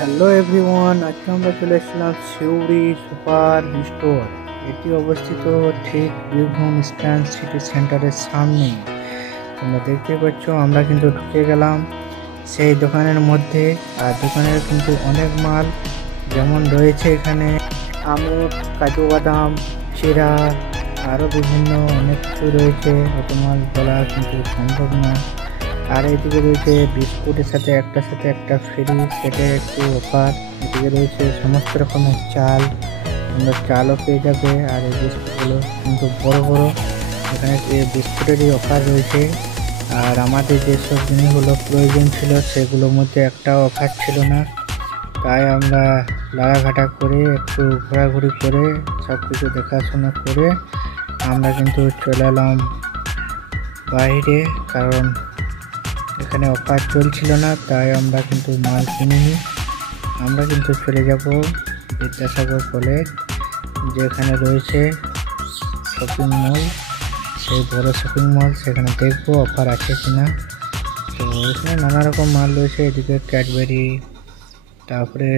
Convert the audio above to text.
Hello everyone, আজকে আমরা চলে এসেছিলাম সিউড়ি সুপার স্টোর। এটি অবস্থিত ঠিক বীরভূম স্ট্যান্ড সিটি সেন্টারের সামনে। তোমরা দেখতে পাচ্ছ আমরা কিন্তু ঢুকে গেলাম সেই দোকানের মধ্যে। আর দোকানের কিন্তু অনেক মাল যেমন রয়েছে এখানে আমের, কাজু বাদাম, চিরা, আরও বিভিন্ন অনেক কিছু রয়েছে। অত মাল বলা কিন্তু সম্ভব না। আর এদিকে রয়েছে বিস্কুটের সাথে একটা ফ্রি, সেটার একটু অফার। এদিকে রয়েছে সমস্ত রকমের চাল, তোমরা চালও পেয়ে যাবে। আর এই বিস্কুটগুলো কিন্তু বড় বড়, এখানে বিস্কুটেরই অফার রয়েছে। আর আমাদের যেসব জিনিসগুলো প্রয়োজন ছিল সেগুলোর মধ্যে একটাও অফার ছিল না, তাই আমরা লাড়াঘাটা করে একটু ঘোরাঘুরি করে সব কিছু দেখাশোনা করে আমরা কিন্তু চলে এলাম বাইরে, কারণ এখানে অফার চলছিল না। তাই আমরা কিন্তু মাল কিনিনি। আমরা কিন্তু চলে যাব বিদ্যাসাগর কলেজ, যেখানে রয়েছে শপিং মল, সেই বড় শপিং মল। সেখানে দেখবো অফার আছে কিনা। তো এখানে নানা রকম মাল রয়েছে। এদিকে ক্যাডবেরি, তারপরে